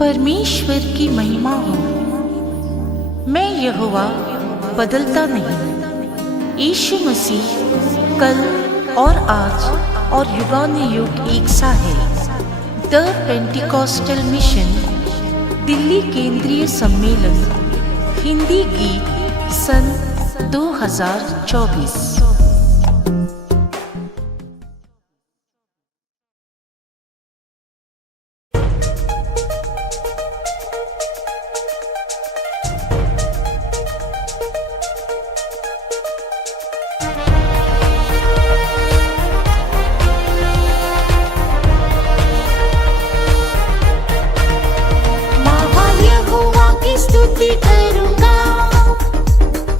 परमेश्वर की महिमा हो। मैं यहोवा बदलता नहीं। यीशु मसीह कल और आज और युगानुयुग एक सा है। द पेंटिकॉस्टल मिशन दिल्ली केंद्रीय सम्मेलन हिंदी गीत सन 2024। स्तुति करूंगा,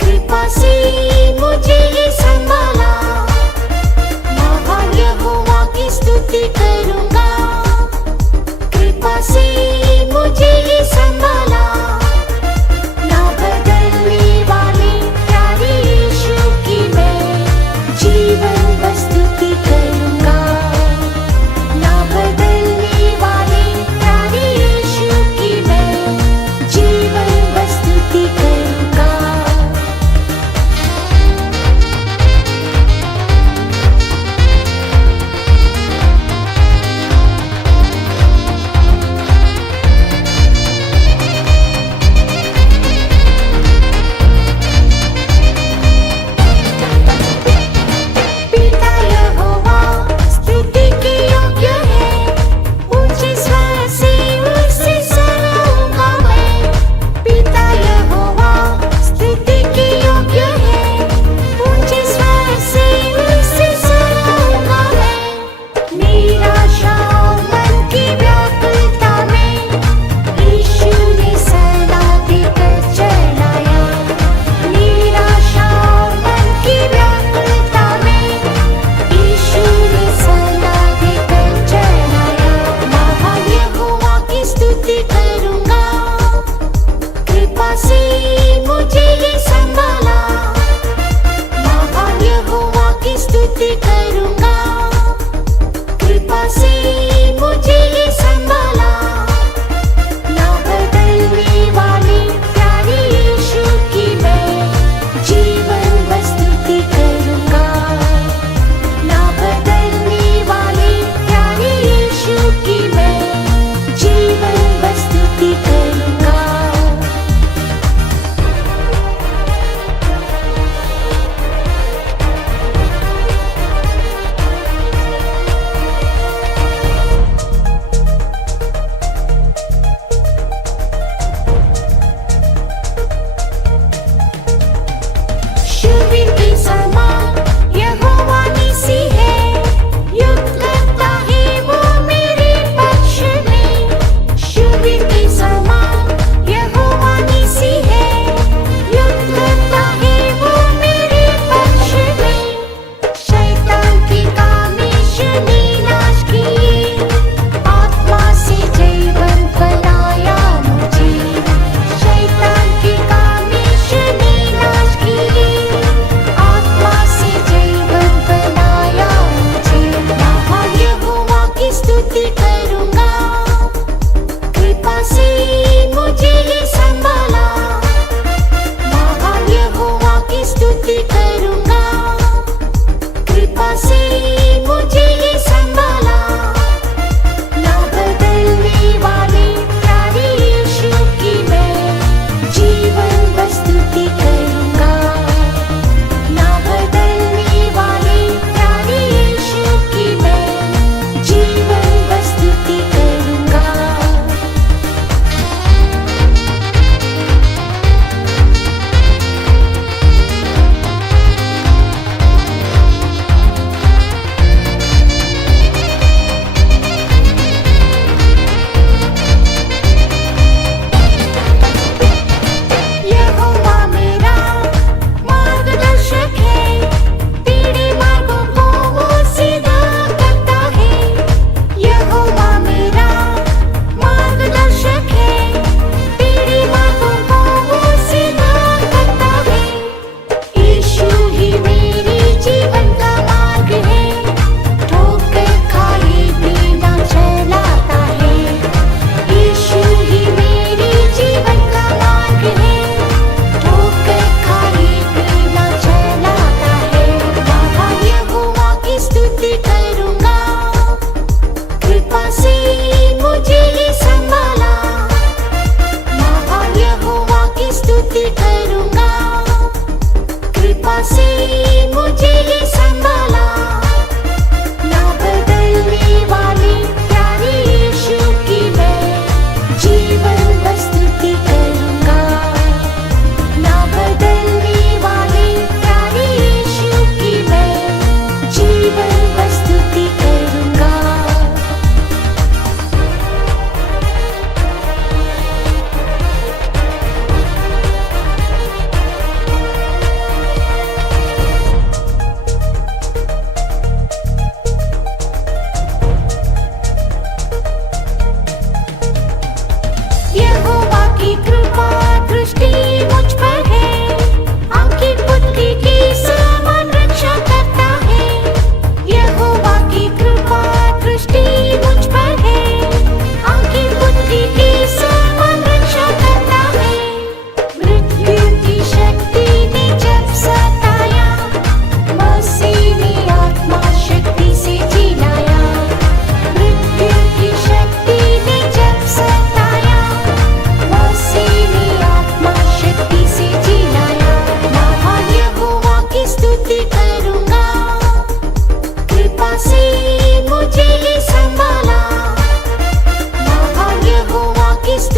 कृपा से मुझे ये संभाला। महान यहोवा की स्तुति करूंगा, कृपा से मुझे ये संभाला। ना बदलने वाले प्यारे यीशु की मैं जीवन बस स्तुति करूंगा। ना बदलने वाले प्यारे यीशु की मैं जीवन बस स्तुति करूंगा।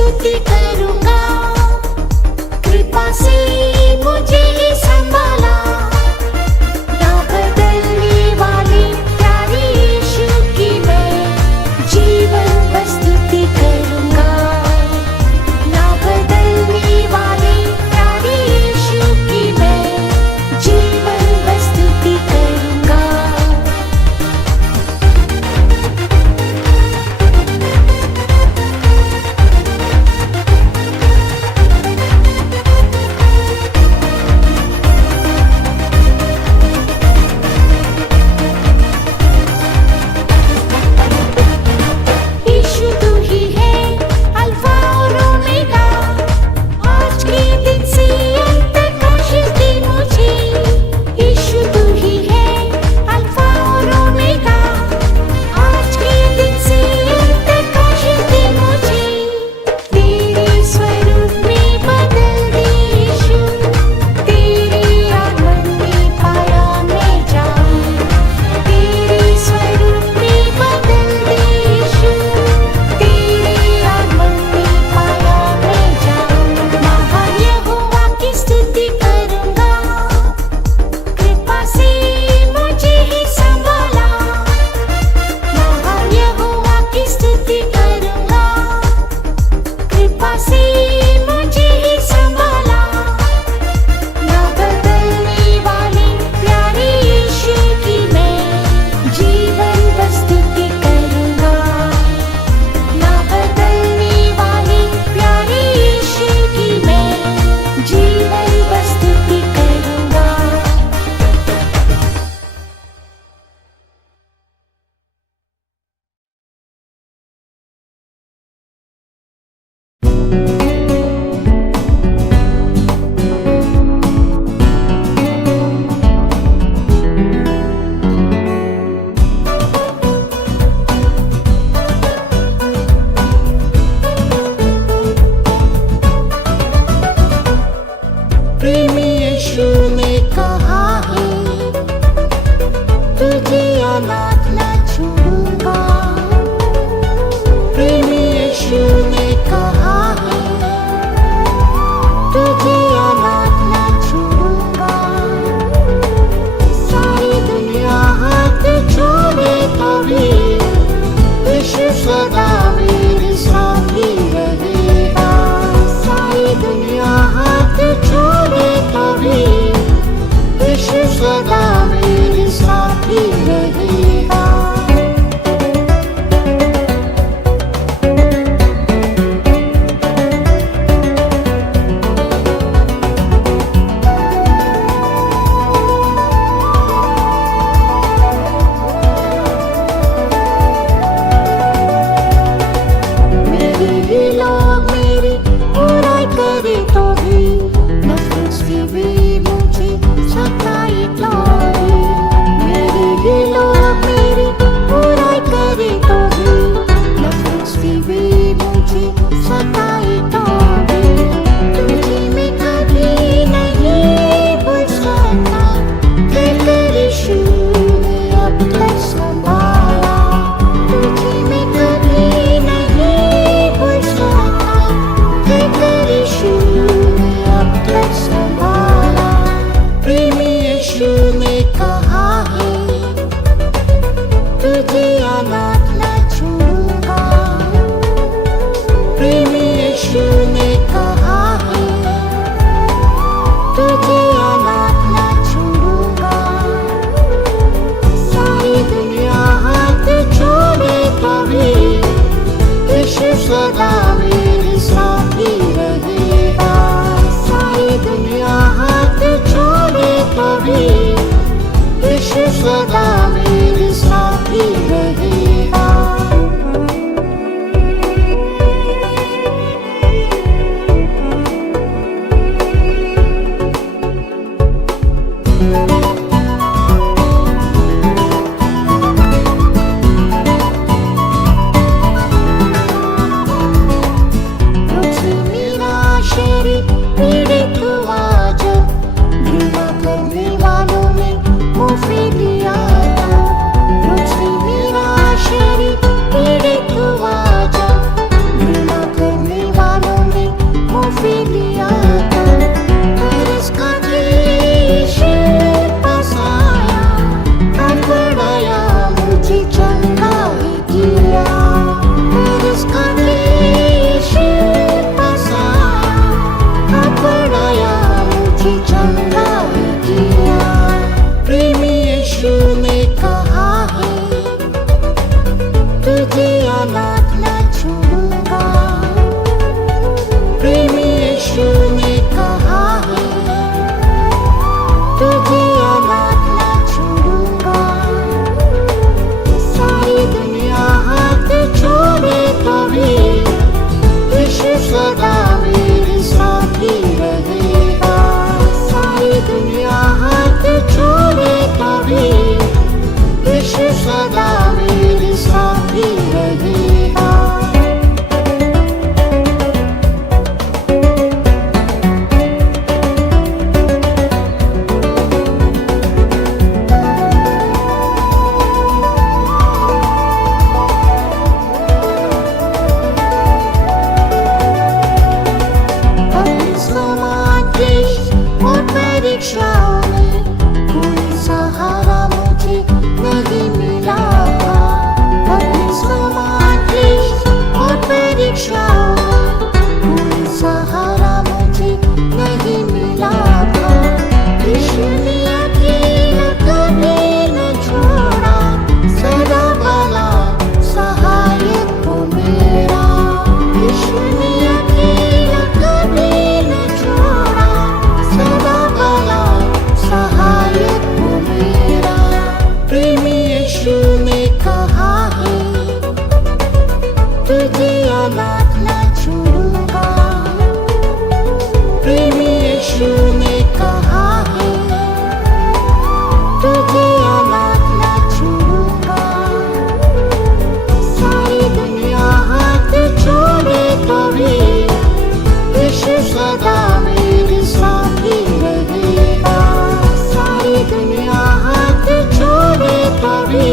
स्तुति करूंगा, कृपा से मुझे संभाला। ना बदलने वाले प्यारे यीशु की मैं जीवन भर स्तुति करूंगा। ना बदलने वाले प्यारे यीशु की मैं जीवन भर स्तुति करूंगा। यीशु तू ही है अल्फा और ओमेगा, आज के दिन से अंत तक आशीष दे मुझे। यीशु तू ही है अल्फा और ओमेगा, आज के दिन से अंत तक आशीष दे मुझे। तेरे स्वरूप में बदल दे यीशु, तेरे आगमन में पाया मैं जाऊं। तेरे स्वरूप में बदल दे यीशु, तेरे आगमन में पाया मैं जाऊं। महान यहोवा की स्तुति करूंगा, कृपा से मुझे ही संभाला। महान यहोवा की स्तुति करूंगा, कृपा से मुझे ही संभाला। ना बदलने वाले प्यारे यीशु की मैं जीवन भर स्तुति करूंगा। ना बदलने वाले प्यारे यीशु की मैं जीवन भर स्तुति करूंगा। प्रेमी यीशु ने कहा है, तुझे अनाथ न छोड़ूंगा। प्रेमी यीशु ने कहा है, तुझे अनाथ न छोड़ूंगा। सारी दुनिया हाथ छोड़े तो भी यीशु सदा मेरे साथ ही रहेगा। सारी दुनिया हाथ छोड़े तो भी यीशु सदा मेरे साथ ही रहेगा। मेरे ही लोग मेरी बुराई करे तो भी नफरत से भी मुझे सताए तो भी। मेरे ही लोग मेरी बुराई करे तो भी नफरत से भी मुझे सताए तो भी। तुझे मैं कभी नहीं भूल सकता, कहकर यीशु ने अब तक संभाला। तुझे मैं कभी नहीं भूल सकता, कहकर यीशु ने अब तक संभाला। प्रेमी यीशु ने कहा है, तुझे अनाथ न छोड़ूंगा। प्रेमी यीशु ने कहा है, तुझे अनाथ न छोड़ूंगा। सारी दुनिया हाथ छोड़े तो भी यीशु सदा मेरे साथ ही रहेगा। सारी दुनिया हाथ छोड़े तो भी यीशु सदा मेरे साथ ही रहेगा। औलाद न छोड़ूंगा। प्रेमी यीशु ने कहा है, तुझे औलाद न छोड़ूंगा। सारी दुनिया हाथ छोड़े तो भी यीशु सदा मेरे साथी रहेगा। सारी दुनिया हाथ छोड़े तो भी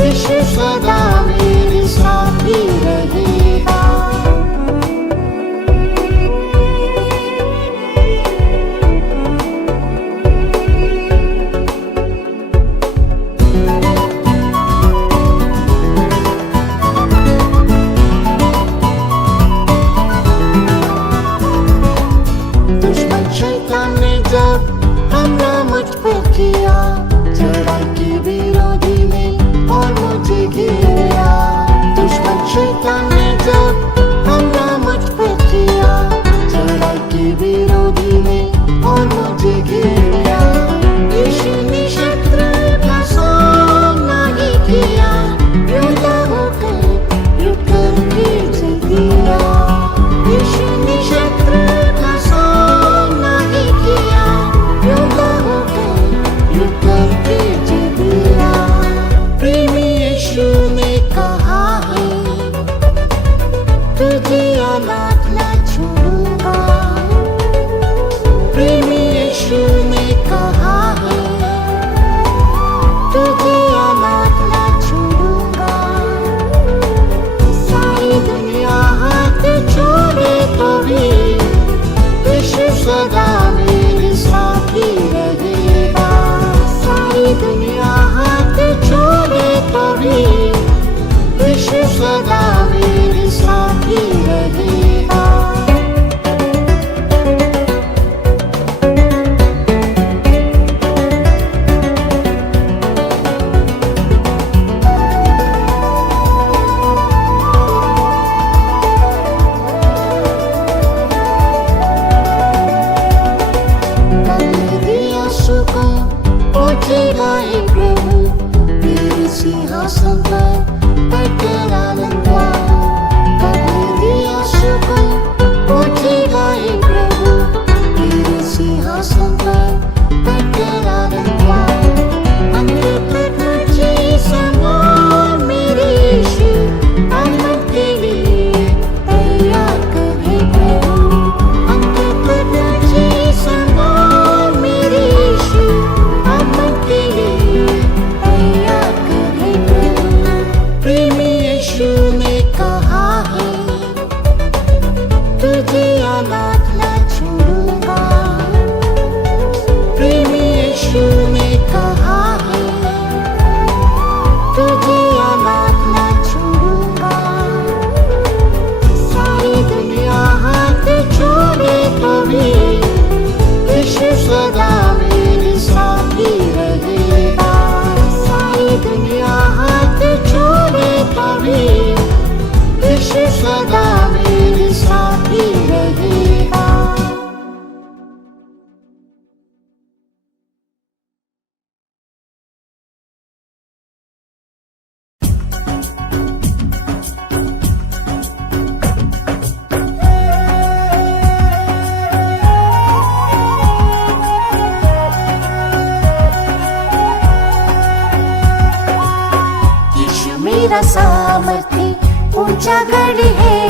यीशु सदा मेरे साथी रहेगा। दुश्मन शैतान ने जब हमला मुझ पर किया, चढ़ाई के विरोधी ने और मुझे घेरा। दुश्मन शैतान ने जब हमला मुझ पर किया, चढ़ाई के विरोधी ने और मुझे घेरा। यीशु ने शत्रु का सामना ही किया, योद्धा होकर युद्ध करके जीत दिया। यीशु ने शत्रु का सामना ही किया, योद्धा होकर युद्ध करके जीत दिया। प्रेमी यीशु ने कहा है, तुझे औलाद न छोड़ूंगा। प्रेमी यीशु ने कहा है, तुझे औलाद न छोड़ूंगा। सारी दुनिया हाथ छोड़े तो भी यीशु सदा मेरे साथी रहेगा। सारी दुनिया हाथ छोड़े तो भी यीशु सदा मेरे साथी रहेगा। हमने दिया सुको पहुंचेगा एक प्रभु, तेरे सिंहासन पर बैठकर आनंद मानो। हमने दिया सुको पहुंचेगा एक प्रभु, तेरे सिंहासन पर बैठकर आनंद मानो। अंत तक मुझे संभाल मेरे यीशु, आनंद के लिए तैयार कर हे प्रभु। अंत तक मुझे संभाल मेरे यीशु, आनंद के लिए तैयार कर हे प्रभु। प्रेमी यीशु ने कहा है, तुझे औलाद न छोड़ूंगा। प्रेमी यीशु ने कहा है, तुझे औलाद न छोड़ूंगा। सारी दुनिया हाथ छोड़े तो भी यीशु सदा मेरे साथी रहेगा। सारी दुनिया हाथ छोड़े तो भी यीशु सदा मेरे साथी रहेगा। यीशु मेरा सामर्थ्य ऊंचा गढ़ है,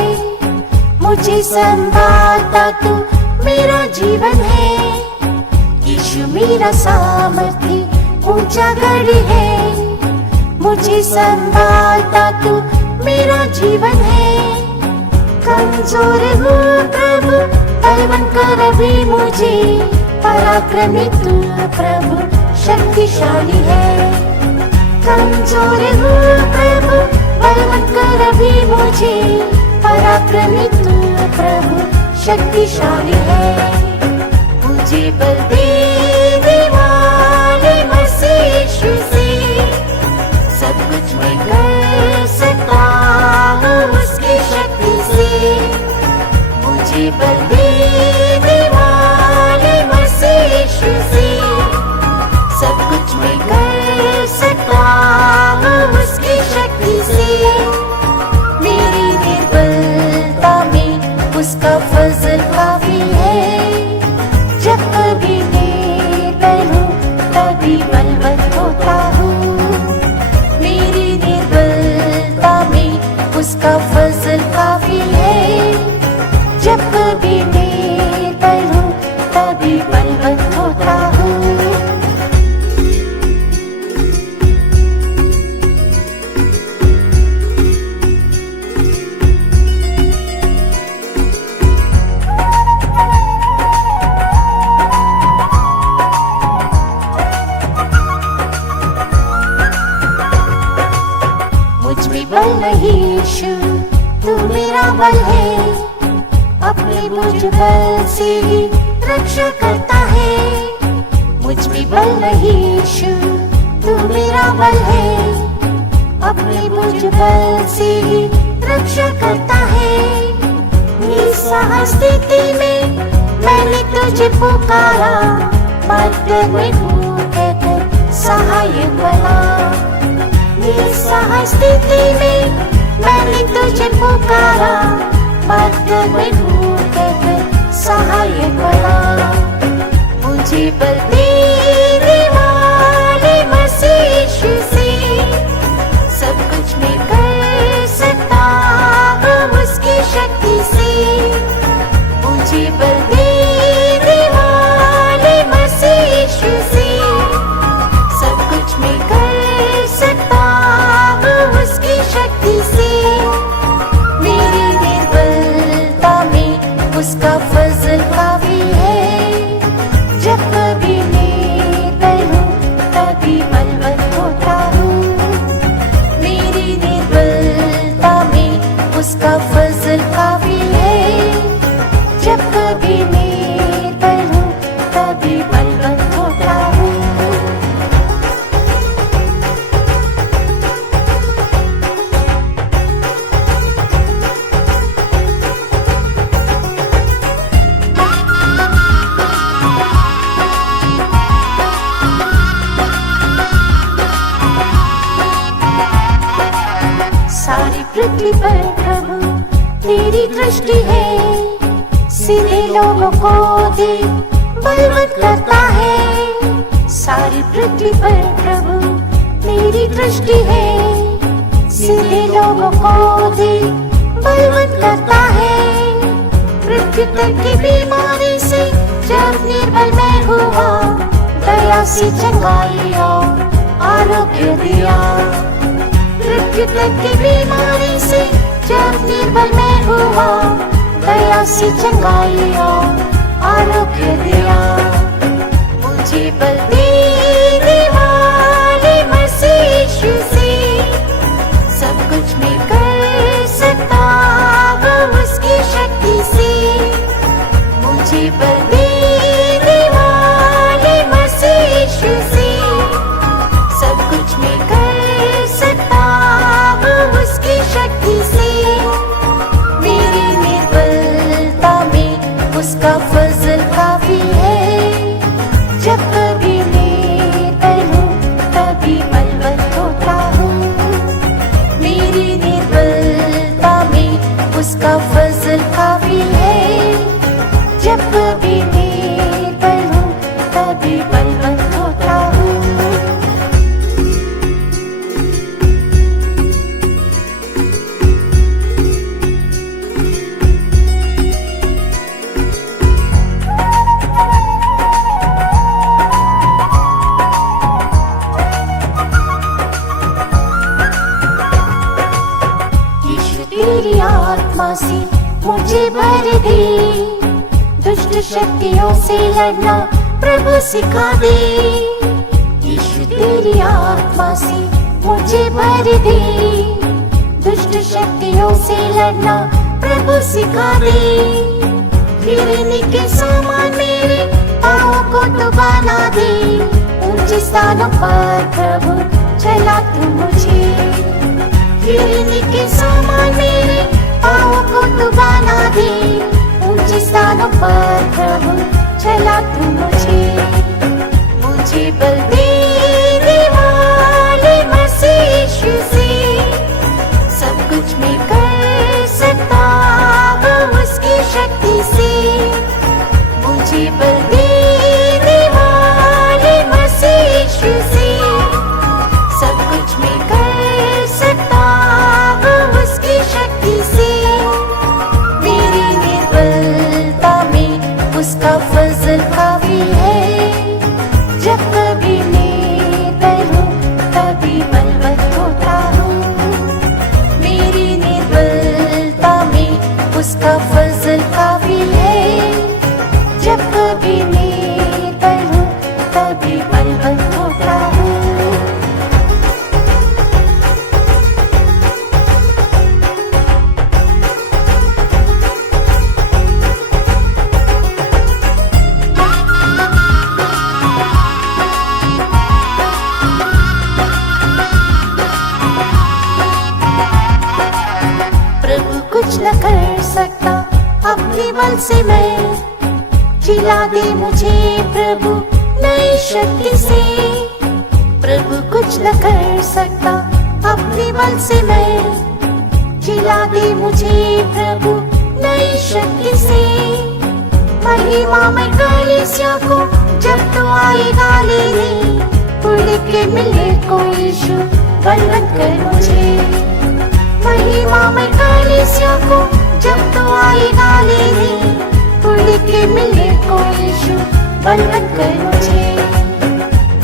मुझे संभालता तू मेरा जीवन है। यीशु मेरा सामर्थ्य ऊंचा गढ़ है, मुझे संभालता तू मेरा जीवन है। कमजोर हूँ प्रभु, बलवान कर अभी मुझे, पराक्रमी तू प्रभु शक्तिशाली है। कमजोर हूँ प्रभु, बलवान कर अभी मुझे, पराक्रमी तू प्रभु शक्तिशाली है। मुझे बल देने वाले मसीह यीशु से सब कुछ मैं कर सकता हूँ उसकी शक्ति से। मुझे बल देने वाले मसीह यीशु से सब कुछ मैं कर सकता हूँ उसकी शक्ति से। मेरी बल है, अपने बुझ बल से ही रक्षा करता है। मुझ में बल नहीं यीशु, तू मेरा बल है, अपने बुझ बल से ही रक्षा करता है। निस्सहाय स्थिति में मैंने तुझे पुकारा, मदद में हूँ कहकर सहायक बना। निस्सहाय स्थिति में मैंने तुझे पुकारा, मदद में हूँ कहकर सहायक बना। मुझे बल देने वाले मसीह यीशु से सब कुछ मैं कर सकता हूँ उसकी शक्ति से। मुझे बल देने वाले मसीह यीशु से सब कुछ मैं कर सकता हूँ उसकी शक्ति से। मेरी निर्बलता में उसका फजल काफी है। जब कभी मैं डरूं तभी बलवंत होता हूँ। मेरी निर्बलता में उसका फजल काफी है। जब कभी मैं डरूं तभी बलवंत होता हूँ। सारी पृथ्वी पर प्रभु तेरी दृष्टि है, सीधे लोगों को दे बलवंत करता है। सारी पृथ्वी पर प्रभु तेरी दृष्टि है, सीधे लोगों को दे बलवंत करता है। मृत्यु तक की बीमारी से जब निर्बल मैं हुआ, दया से चंगाई और आरोग्य दिया। मृत्यु तक की बीमारी से जब निर्बल मैं हुआ, दया से चंगाई और आरोग्य दिया। मुझे बल देने वाले मसीह यीशु से सब कुछ मैं कर सकता हूँ उसकी शक्ति से। मुझे बल देने वाले मसीह यीशु से सब कुछ मैं कर सकता हूँ उसकी शक्ति से। मेरी निर्बलता में उसका फजल काफी है। जब कभी मैं डरूं तभी बलवंत होता हूँ। मेरी निर्बलता में उसका फजल काफी है। जब कभी मैं डरूं तभी बलवंत होता हूँ। तेरी आत्मा से मुझे भर दे, दुष्ट शक्तियों से लड़ना प्रभु सिखा दे। यीशु तेरी आत्मा से मुझे भर दे, दुष्ट शक्तियों से लड़ना प्रभु सिखा दे। गिरने के सामान मेरे पाँवों को तो बना दे, ऊंचे स्थानों पर प्रभु चला तू मुझे। गिरने के सामान मेरे पाँवों को तू बना दे, ऊंचे स्थानों पर प्रभु चला तू मुझे। मुझे बल देने वाले मसीह यीशु से सब कुछ मैं कर सकता हूँ उसकी शक्ति से। मुझे बल देने वाले मसीह यीशु से सब कुछ मैं कर सकता हूँ उसकी शक्ति से। कर सकता अपने बल से मैं, जिला दे मुझे प्रभु नई शक्ति से। प्रभु कुछ न कर सकता अपने बल से मैं, जिला दे मुझे प्रभु नई शक्ति से। महिमा में कलीसिया को जब तो आएगा लेने, उड़ के मिले को यीशु बलवंत कर मुझे। महिमा में कलीसिया को जब तो आएगा लेने, उड़ के मिले को यीशु बलवंत कर मुझे।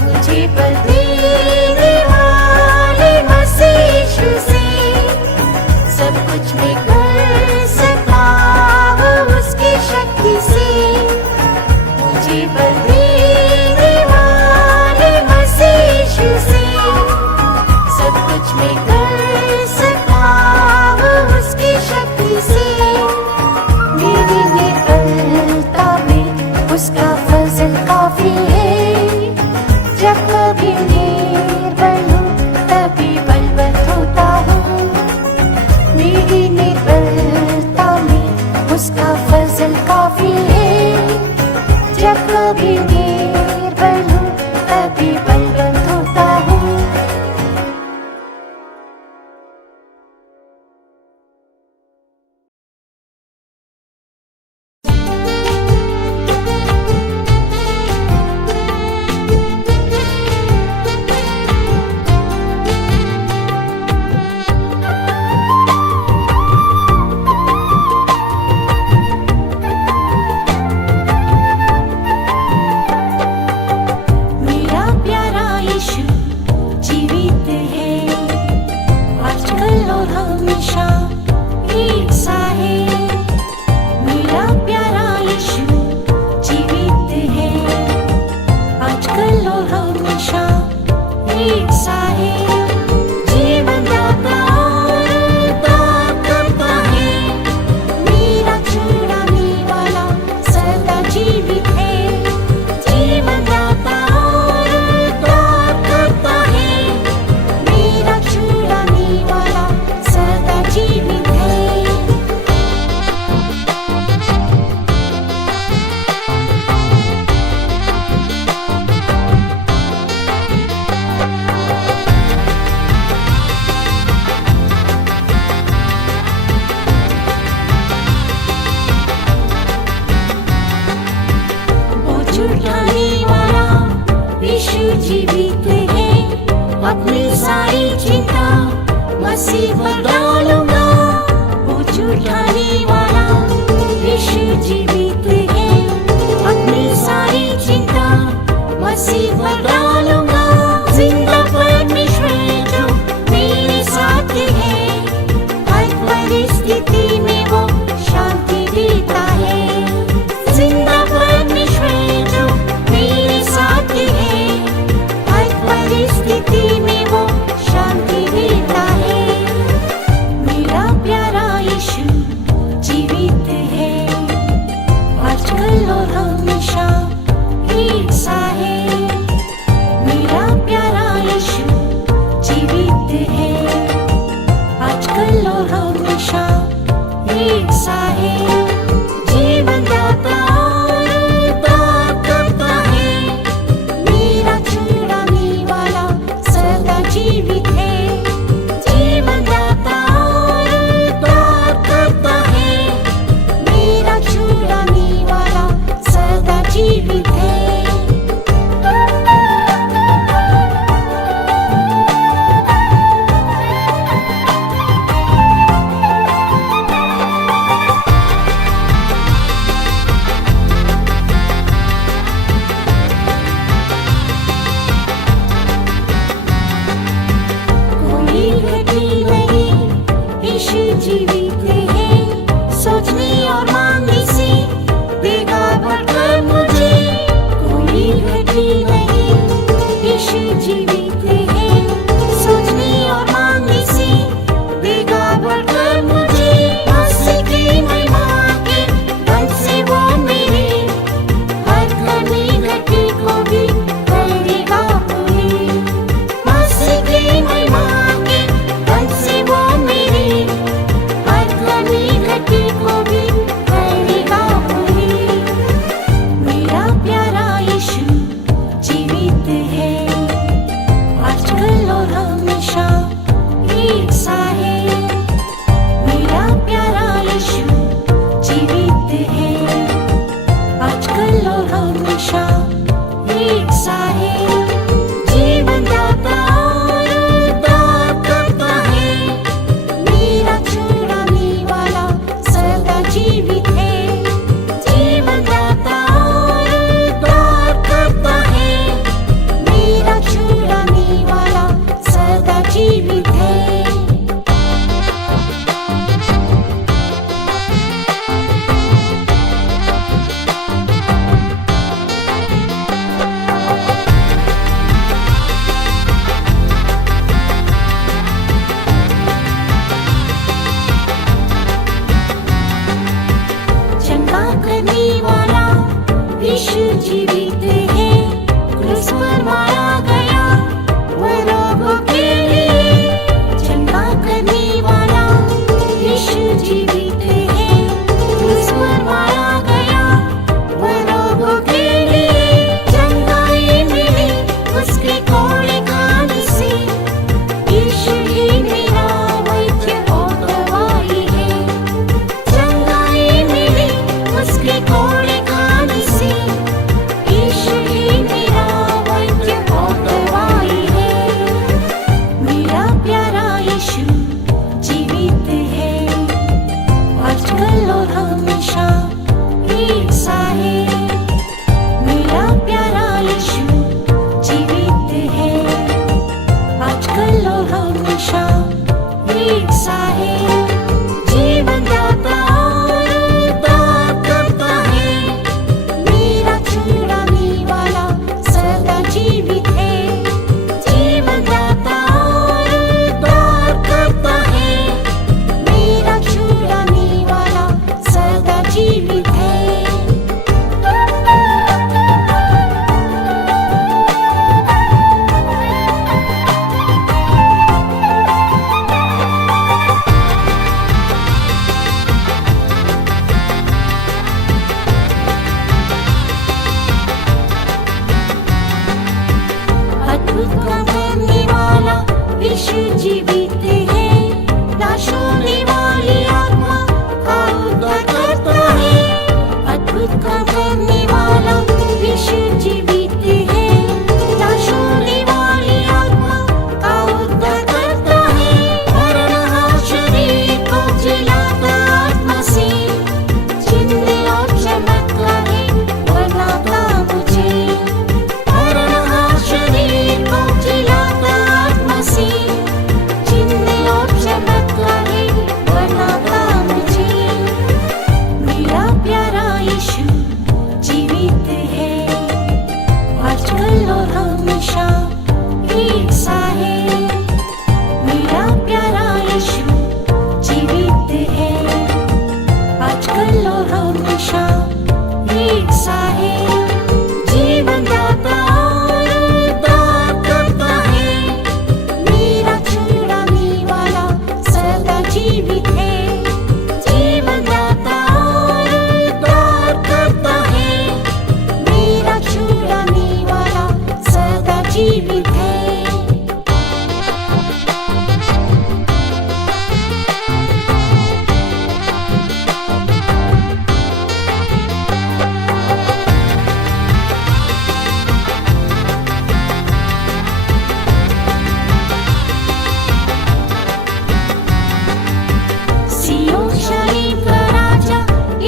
मुझे बल देने वाले मसीह यीशु से सब कुछ मैं कर सकता हूँ उसकी शक्ति से। मुझे बल देने वाले मसीह यीशु से सब कुछ मैं कर सकता हूँ उसकी शक्ति से। मेरी निर्बलता में उसका फजल काफी है, जब कभी निर्बल हूँ तभी बलवंत होता हूँ। मेरी निर्बलता में उसका फजल काफी है, जब कभी निर्बल हूँ तभी बलवंत होता हूँ। मेरा प्यारा यीशु जीवित है, आजकल और हमेशा एक सा है। मेरा प्यारा यीशु जीवित है, आजकल और हमेशा एक सा है। जीवन दाता और उद्धार करता है, मेरा छुड़ाने वाला सदा जीवित है। जीवन दाता और उद्धार करता है, मेरा छुड़ाने वाला सदा जीवित है। बोझ उठाने वाला यीशु जीवित है, अपनी सारी चिंता मसीह पर डालूंगा। बोझ उठाने वाला यीशु जीवित है, अपनी सारी चिंता मसीह पर डालूंगा। जिंदा परमेश्वर जो मेरे साथ है, हर परिस्थिति में वो शांति देता है। जिंदा परमेश्वर जो मेरे साथ है, हर परिस्थिति में वो शांति देता है। मेरा प्यारा यीशु जीवित है, आजकल और हमेशा एक सा है। मेरा प्यारा यीशु जीवित है, आजकल और हमेशा एक सा है। जीवन दाता और उद्धार करता है, मेरा छुड़ाने वाला सदा जीवित है। जीवन दाता और उद्धार करता है, मेरा छुड़ाने वाला सदा जीवित है। कोई गति नहीं, यीशु जीवित है, सोचने और मांगने से देगा बढ़कर मुझे। कोई गति नहीं, यीशु जीवित है, सोचने और मांगने से देगा बढ़कर मुझे। मसीह की महिमा के बल से वो मेरे हर कमी घटी को भी करेगा पूरी। मसीह की महिमा के बल से वो मेरे हर कमी घटी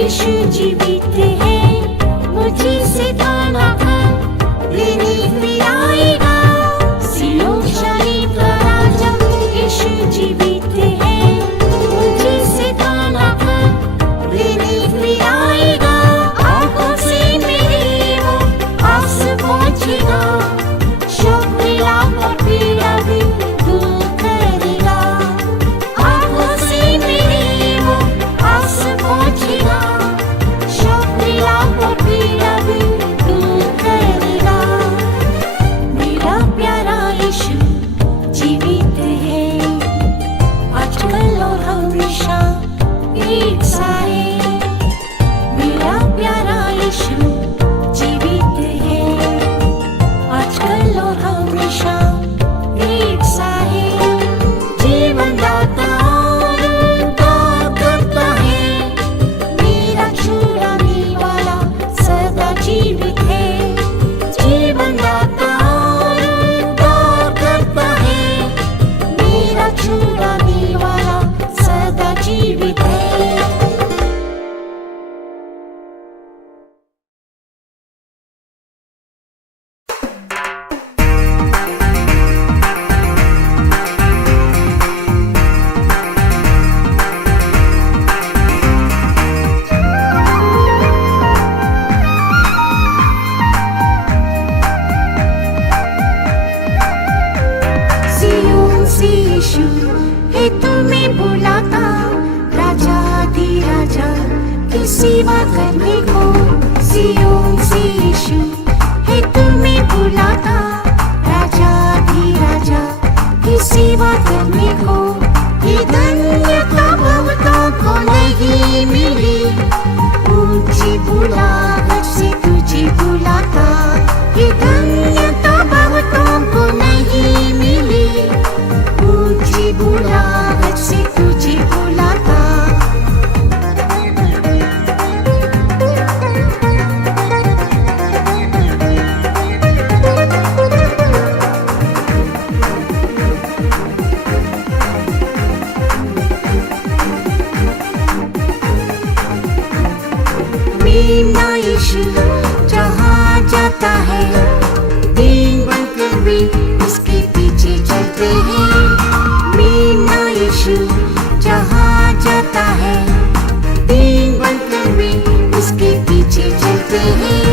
यीशु जीवित है, मुझे से दाना कर लेने फिर आएगा। सियोन शरीफ का राजा यीशु जीवित है, मुझे से दाना कर लेने फिर आएगा। आंखों से मेरे वो पास पहुंचेगा, शोक मिलाप और पीड़ा भी दूर करेगा। आंखों से मेरे वो पास पहुंचेगा, शोक मिलाप और पीड़ा भी दूर करेगा। मेरा प्यारा यीशु जीवित है, आजकल और हमेशा एक सा है। मेरा प्यारा यीशु जीवित है, आजकल और हमेशा एक सा है। जीवन दाता और उद्धार करता है, मेरा छुड़ाने वाला सदा जीवित है। जीवन दाता और उद्धार करता है, मेरा छुड़ाने वाला सदा जीवित है। सियोन से यीशु है तुम्हें बुलाता, राजा धीराजा की सेवा करने को। सियोन से यीशु है तुम्हें बुलाता, राजा धीराजा की सेवा करने को। ये धन्यता बहुतों को नहीं मिली, ऊंची बुलाहट से तुझे बुलाता। ये धन्यता बहुतों को नहीं मिली, ऊंची बुलाहट से तुझे बुलाता। मेरा यीशु जहाँ जाता है, दीन बनकर भी उसके पीछे चलते हैं। मेरा यीशु जहाँ जाता है, दीन बनकर भी उसके पीछे चलते हैं।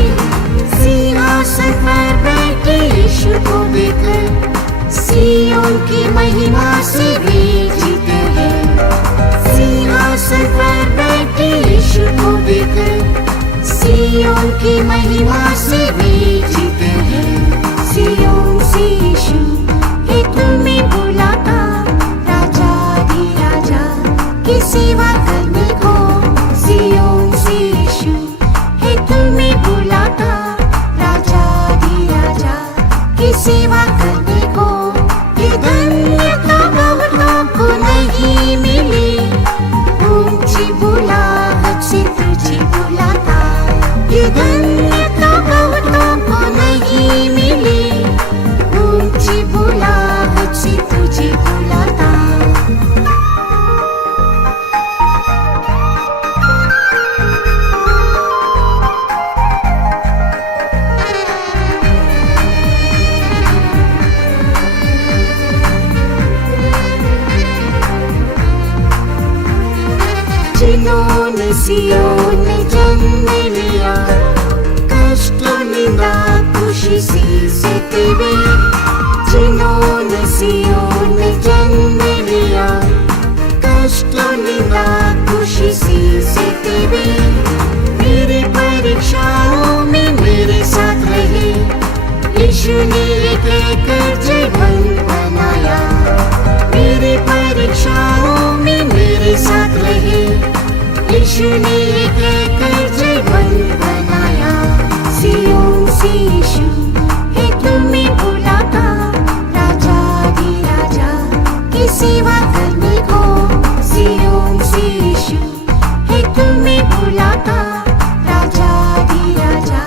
सिंहासन पर बैठे यीशु को देखकर सियोन की महिमा से भी जीते हैं। सिंहासन पर बैठे यीशु को देखकर सियोन की महिमा से भी जीते हैं। सियोन से यीशु है तुम्हें बुलाता, राजा धीराजा की सेवा करने को। सियोन से यीशु है तुम्हें बुलाता, राजा धीराजा की सेवा करने को। ये धन्यता बहुतों को नहीं मिली, ऊंची बुलाहट से तुझे बुलाता। ये धन्यता बहुतों को नहीं मिली, ऊंची बुलाहट से तुझे बुलाता। जिन्होंने सियोन में जन्म लिया, कष्ट निंदा खुशी से सहते हुए। जिन्होंने सियोन में जन्म लिया, कष्ट निंदा खुशी से सहते हुए। मेरी परीक्षाओं में मेरे साथ रहे, यीशु ने एक एक जीवन बनाया। मेरी परीक्षाओं में मेरे साथ रहे, यीशु ने एक एक जीवन बनाया। सियोन से यीशु है तुम्हें बुलाता, राजा धीराजा की सेवा करने को। सियोन से यीशु है तुम्हें बुलाता, राजा धीराजा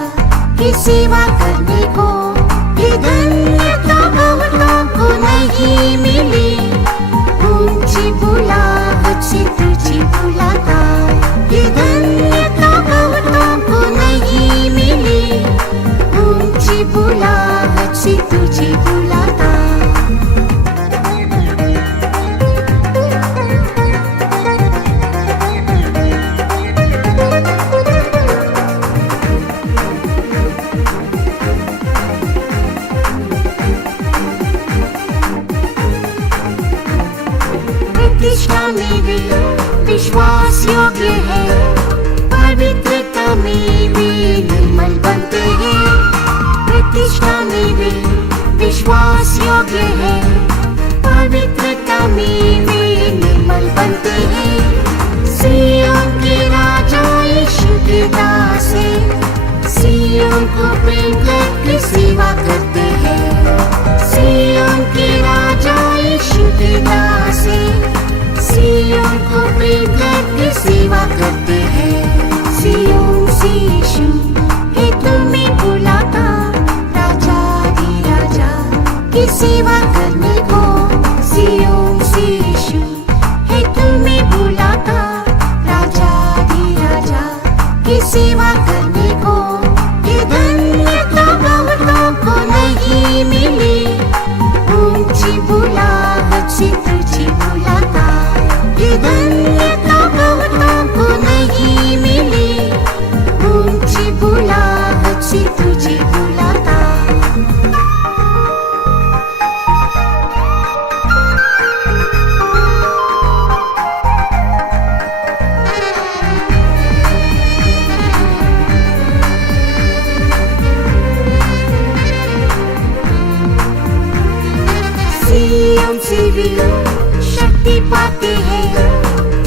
की सेवा करने को। ये धन्यता बहुतों को नहीं मिली, ऊंची बुलाहट से तुझे बुलाता। ये धन्यता विश्वास योग्य है, पवित्रता में वे निर्मल बनते हैं। सिय्योन के राजा यीशु के दास हैं, सिय्योन को प्रेम करके सेवा करते हैं। सिय्योन के राजा यीशु के दास हैं, सिय्योन को प्रेम करके सेवा करते हैं। सिय्योन से यीशु है तुम्हें बुलाता, राजा दी राजा की सेवा करने को। सिय्योन से यीशु है तुम्हें बुलाता, राजा दी राजा की सेवा करने को। ये धन्यता बहुतों को नहीं मिली, ऊंची बुलाहट से तुझे बुलाता। ये धन्यता बहुतों को नहीं मिली, ऊंची बुलाहट से तुझे बुलाता। सिय्योन से भी शक्ति पाते हैं,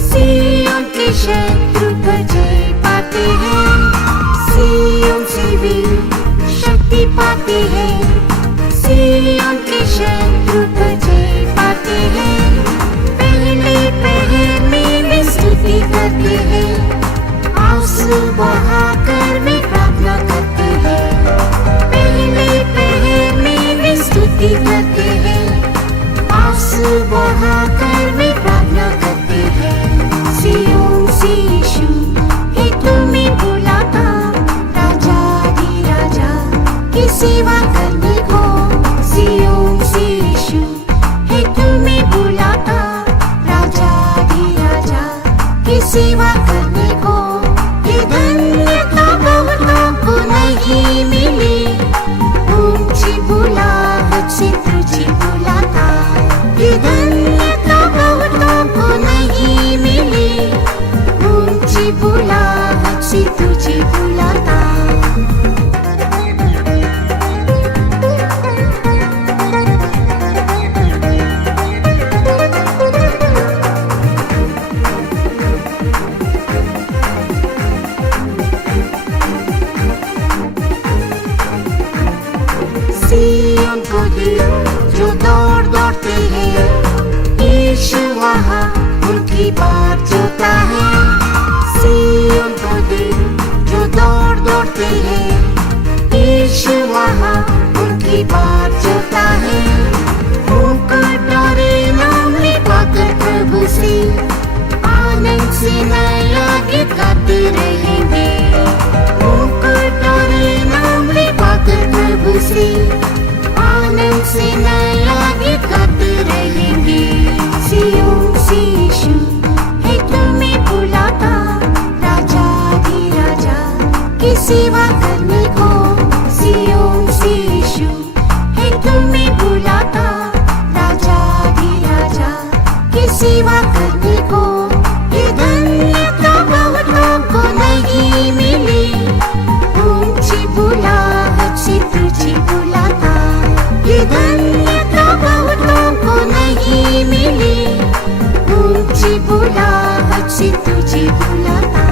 सिय्योन के शत्रु पर जय पाते हैं। सिय्योन से भी शक्ति पाते हैं, सिय्योन के शत्रु पर जय पाते हैं। पहले पहर में वे स्तुति करते हैं, आंसू बहाकर वे प्रार्थना करते हैं। पहले पहर में वे स्तुति करते हैं, आंसू बहाकर वे प्रार्थना करते हैं। सिय्योन से यीशु है तुम्हें बुलाता, राजा दी राजा की सेवा करने को। सिय्योन से यीशु है तुम्हें बुलाता, राजा दी राजा की सेवा करने को। ये धन्यता बहुतों को नहीं मिली, ऊंची बुलाहट से तुझे बुलाता। ये धन्यता बहुतों को नहीं मिली, ऊंची बुलाहट से तुझे बुलाता। सिय्योन को दिल जो दौड़ते हैं, यीशु वहाँ उनकी बात जोता है। सिय्योन को दिल जो दौड़ते हैं, यीशु वहाँ उनकी बात जोता है। मुकुट और इनाम में पाकर प्रभु से आनंद से नया गीत गाते रहेंगे। मुकुट और इनाम में पाकर प्रभु से आनंद से नया गीत गाते रहेंगे। सिय्योन से यीशु है तुम्हें बुलाता, राजा दी राजा की सेवा करने को। सिय्योन से यीशु है तुम्हें बुलाता, राजा दी राजा की सेवा करने को। ये धन्यता बहुतों को नहीं मिली, ऊंची बुलाहट से तुझे बुलाता। ये धन्यता बहुतों को नहीं मिली, ऊंची बुलाहट। से तुझे बुलाता।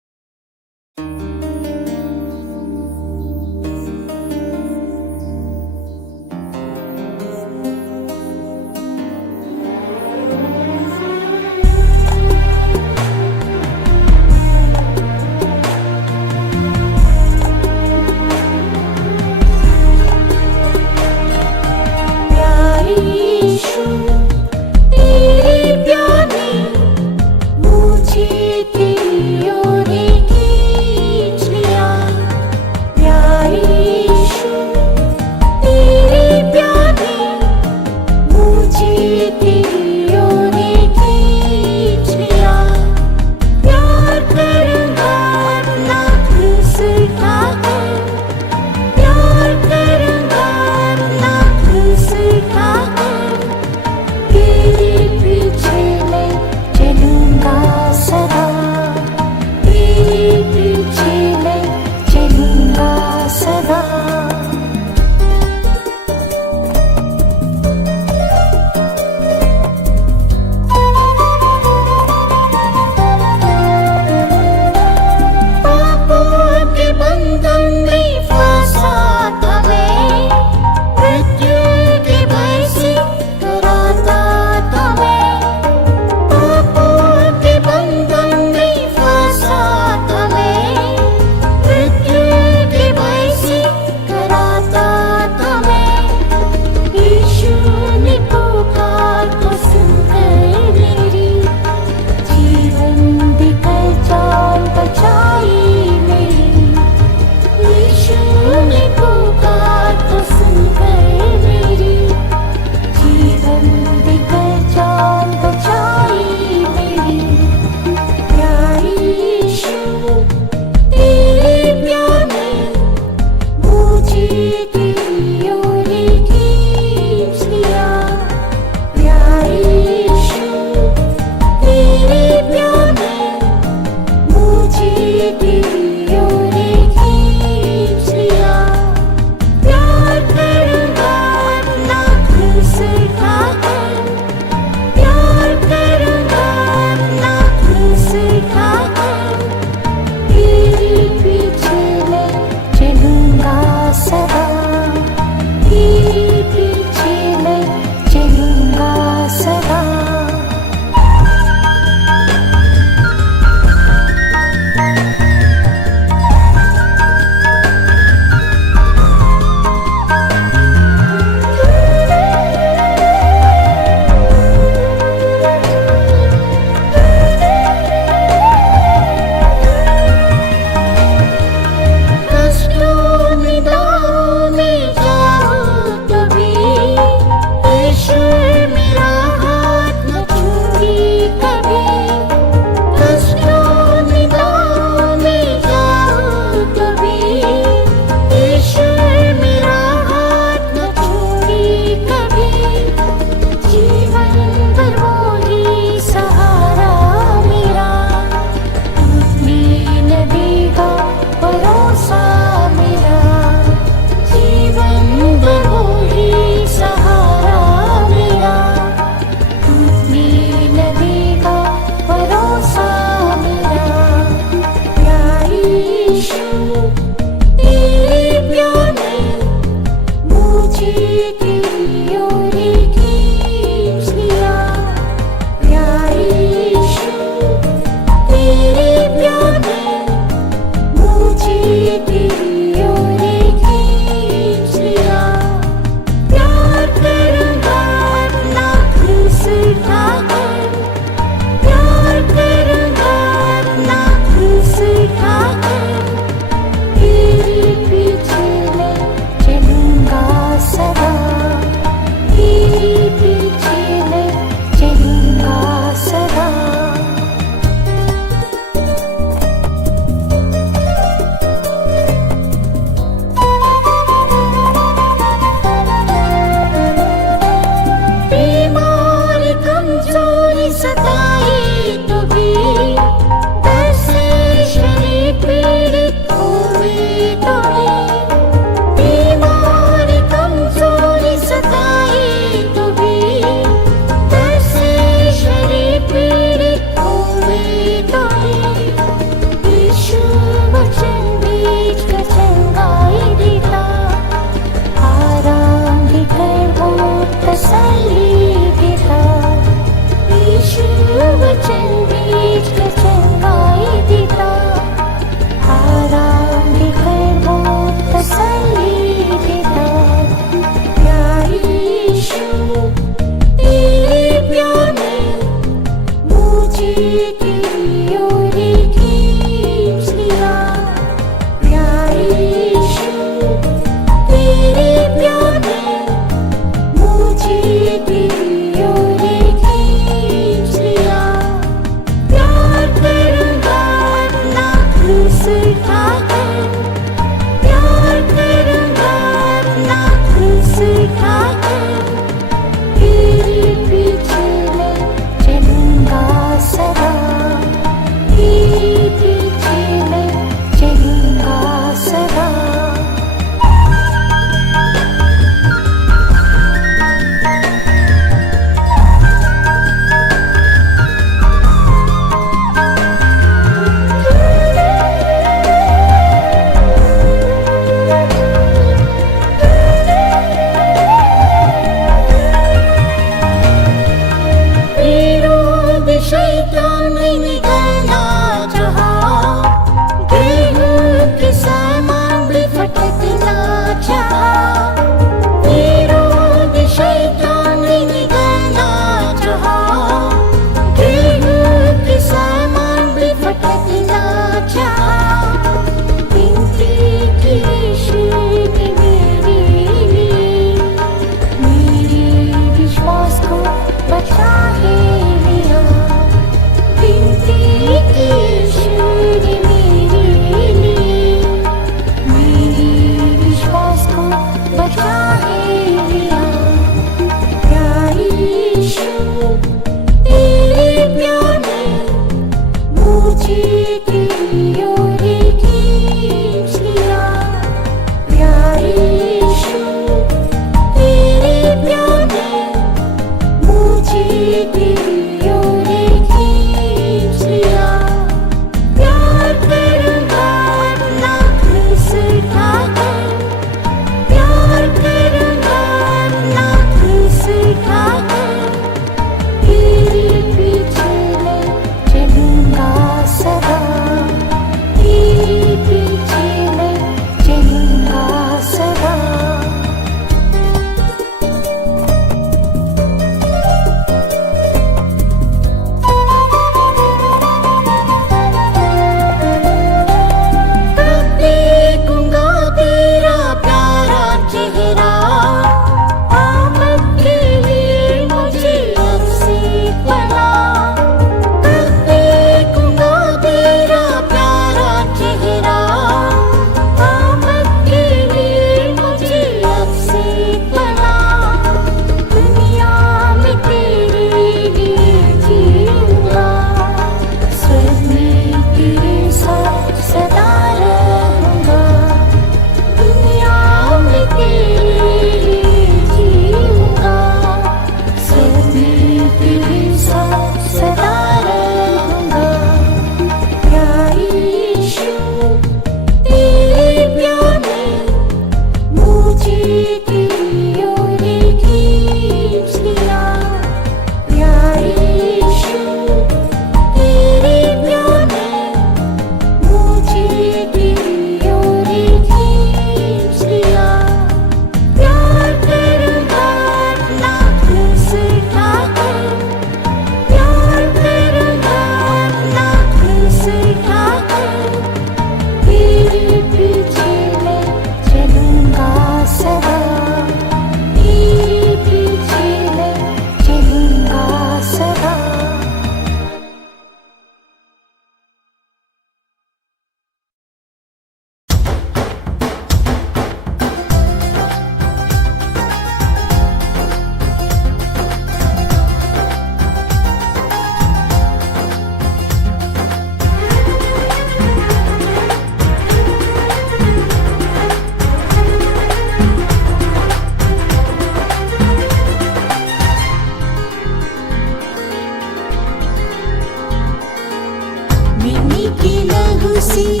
खुशी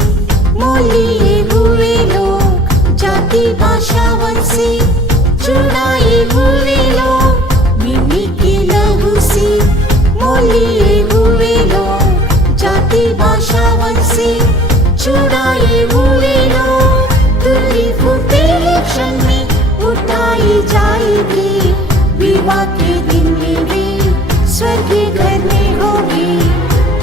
मोल लिए हुए लोग, जाति भाषा वंश से छुड़ाए हुए लोग, मिट्टी के लहू से मोल लिए हुए लोग, जाति भाषा वंश से छुड़ाए हुए लोग। तुल्ली फूटे क्षण में उठाई जाएगी, विवाह के दिन में वे स्वर्ग के घर में होगी।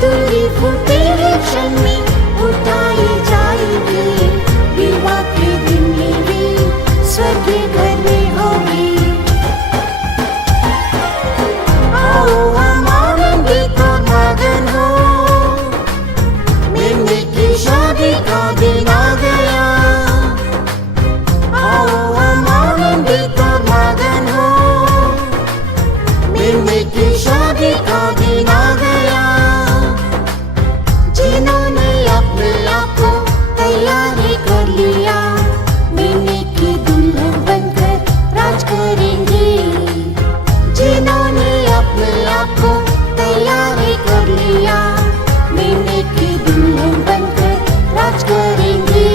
तुल्ली फूटे क्षण में उठाई जाएगी, विवाह के दिन में वे स्वर्ग के घर में होगी। आओ हम आनंदित और मगन हो, मिलने की शादी का दिन आ गया। आओ हम आनंदित और मगन हो, मिलने की शादी का दिन आ गया। जिन्होंने अपने आप को तैयार कर लिया, मिलने की दुल्हन बनकर राज करेंगे। जिन्होंने अपने आप को तैयार कर लिया, मिलने की दुल्हन बनकर राज करेंगे।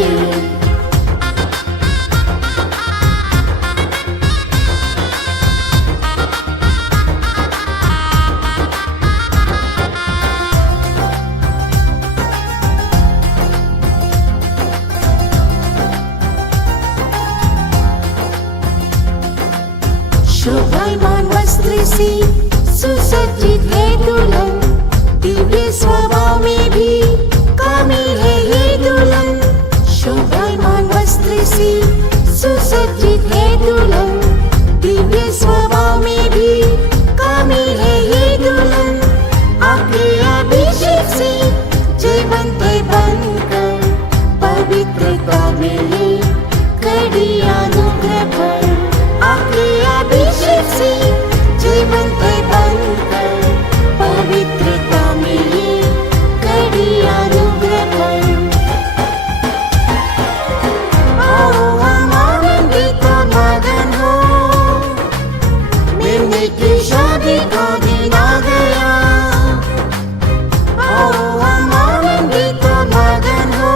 शोभायमान वस्त्र से सुसज्जित है दुल्हन, दिव्य स्वभाव में भी कामी है ये दुल्हन। शोभायमान वस्त्र से सुसज्जित है दुल्हन, दिव्य स्वभाव में भी कामी है ये दुल्हन। आपके अभिषेक से जीवंत बनकर पवित्रता मिले कड़ी अनुग्रह पर। आपके अभिषेक से जीवंत बनकर पवित्रता मिले कड़ी अनुग्रह पर। आओ हम आनंदित और मगन हो, मिलने की शादी का दिन आ गया। आओ हम आनंदित और मगन हो,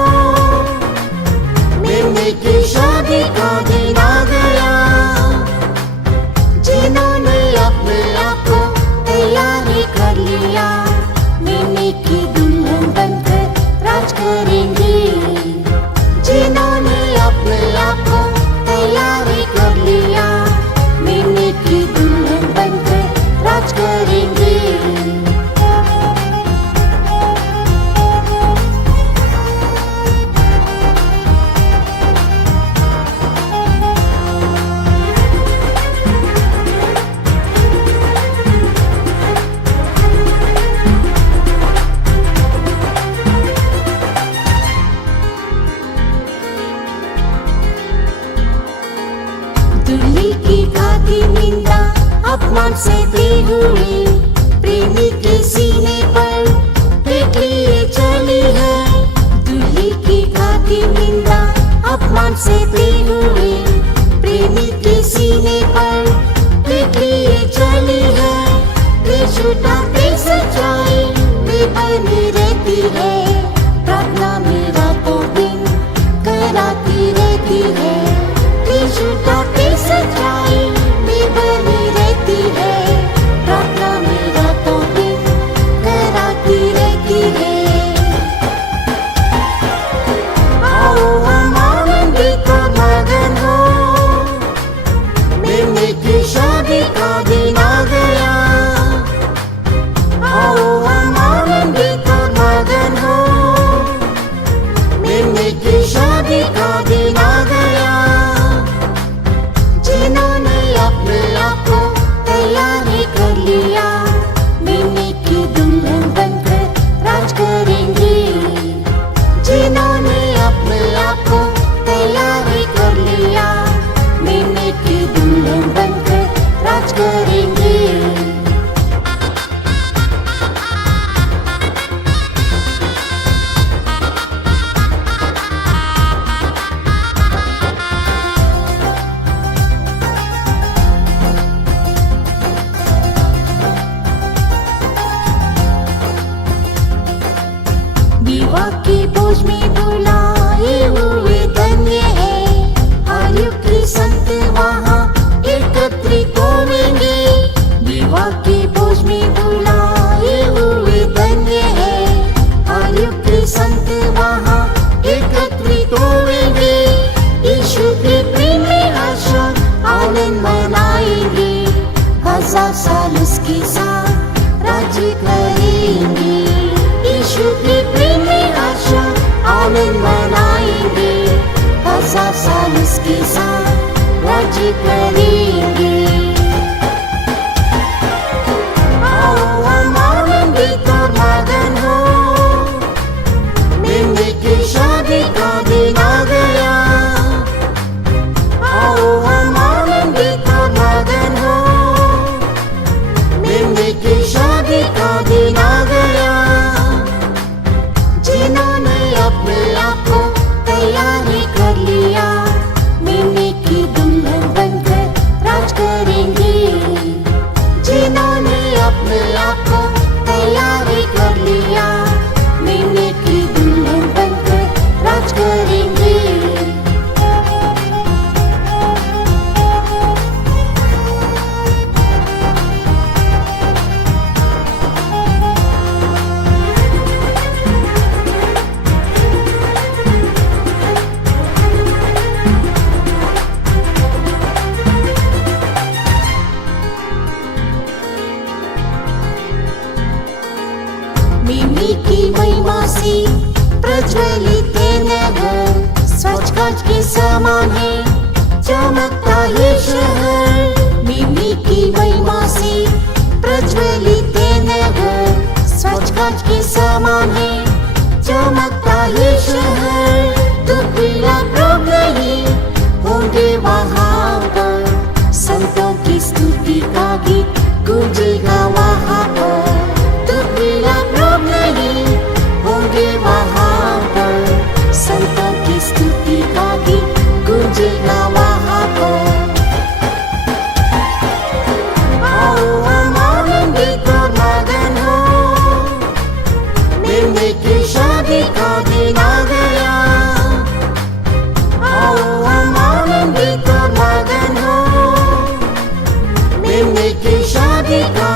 मिलने की शादी का दिन आ गया। जिन्होंने अपने आप को तैयार कर लिया, मिलने की दुल्हन बनकर राज करेंगे। जिन्होंने अपने आप को तैयार कर लिया, मिलने की दुल्हन बनकर राज करेंगे। दुल्ही की खाती निंदा अपमान सहते हुए, प्रेमी के सीने पर पेट लिए चली है। दुल्ही की खाती निंदा अपमान सहते हुए, प्रेमी के सीने पर पेट लिए चली है। देश उठाते सच्चाई में बनी रहती है, प्रार्थना में रातों दिन कराती रहती है। देश उठाते सच्चाई में बनी रहती है, प्रार्थना में रातों दिन कराती रहती है। आओ हम आनंदित और मगन हो, मिलने की शादी का दिन आ गया। आओ हम आनंदित और मगन हो, विवाह के बोझ में बुलाए हुए धन्य है, हर युग के संत वहाँ एकत्रित होंगे। विवाह के बोझ में बुलाए हुए धन्य है, हर युग के संत वहाँ एकत्रित होंगे। यीशु के प्रेम में आशा आनंद मनाएंगे, 1000 साल उसके साथ राज्य करेंगे। यीशु के प्रेम में आशा आनंद मनाएंगे, 1000 साल उसके साथ राज्य करेंगे। आओ हम आनंदित और मगन हो, मेमने की शादी का दिन आ गया। आओ हम आनंदित और मगन हो, मेमने की शादी का दिन आ गया। जिन्होंने अपने आप को तैयारी कर लिया, मेमने की दुल्हन बनकर राज करेंगे। जिन्होंने अपने आप को तैयारी कर लिया, मेमने की दुल्हन बनकर राज करेंगे। मेमने की महिमा से प्रज्वलित नगर, स्वच्छ कांच के समान है चमकता ये शहर। मेमने की महिमा से प्रज्वलित नगर, स्वच्छ कांच के समान है चमकता ये शहर। दुख लाभ नहीं होंगे वहाँ पर, संतों की स्तुति का गीत गूंजेगा वहाँ पर। दुख लाभ नहीं होंगे वहाँ पर, संतों की स्तुति का गीत गूंजेगा वहाँ पर। आओ हम आनंदित और मगन हो, मेमने की शादी का दिन आ गया। आओ हम आनंदित और मगन हो, मेमने की शादी का